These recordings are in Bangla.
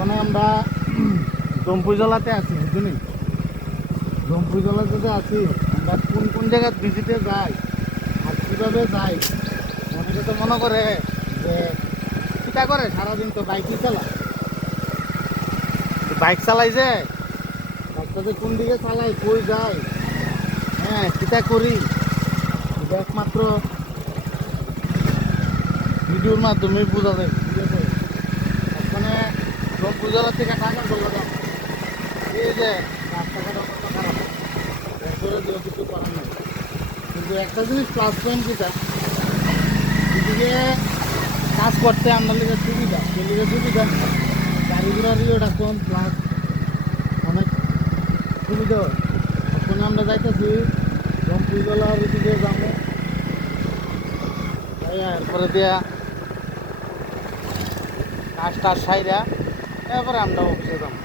ওখানে আমরা জম্পুজলাতে আছি, বুঝলি? জম্পুজলাতে আছি। আমরা কোন কোন জায়গায় ভিজিটে যাই আর কীভাবে যাই, অনেকে তো মনে করে যে কিটা করে সারাদিন তো বাইকই চালায়, বাইক চালাই যে রাস্তাতে কোন দিকে চালাই, কই যাই, হ্যাঁ কিটা করি, এটা একমাত্র ভিডিওর মাধ্যমে বোঝা যায়। ঠিক আছে, ওখানে জম্পুজলা থেকে টাকা চলে এই যে রাস্তাঘাট অবস্থা খারাপ, এরপরে দিয়েও কিছু করার নেই। কিন্তু একটা জিনিস প্লাস পয়েন্ট যেটা, এদিকে কাজ করতে আপনার লিগে সুবিধা, সেদিকে সুবিধা গাড়ি ঘোড়ারই ওটা কম, প্লাস অনেক সুবিধা হয়। ওখানে আমরা যাইতেছি জম্পুজলার দিকে যাবো, এরপরে দিয়া কাজ টাজ সাইরা এরপরে আমরা অফিসে যাবো।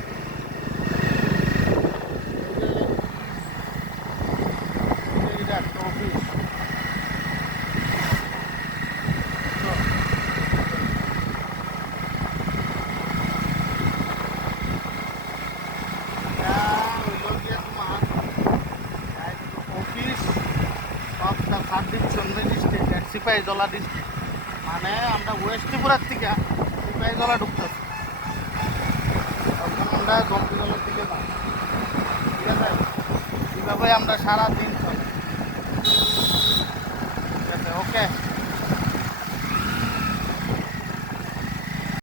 অফিস সিপাহীজলা ডিস্ট্রিক্ট, মানে আমরা ওয়েস্ট ত্রিপুরার থেকে সিপাহীজলা ঢুকতেছি, তখন আমরা জম্পুজলার দিকে যাই। ঠিক আছে, এইভাবে আমরা সারাদিন চলে। ঠিক আছে, ওকে।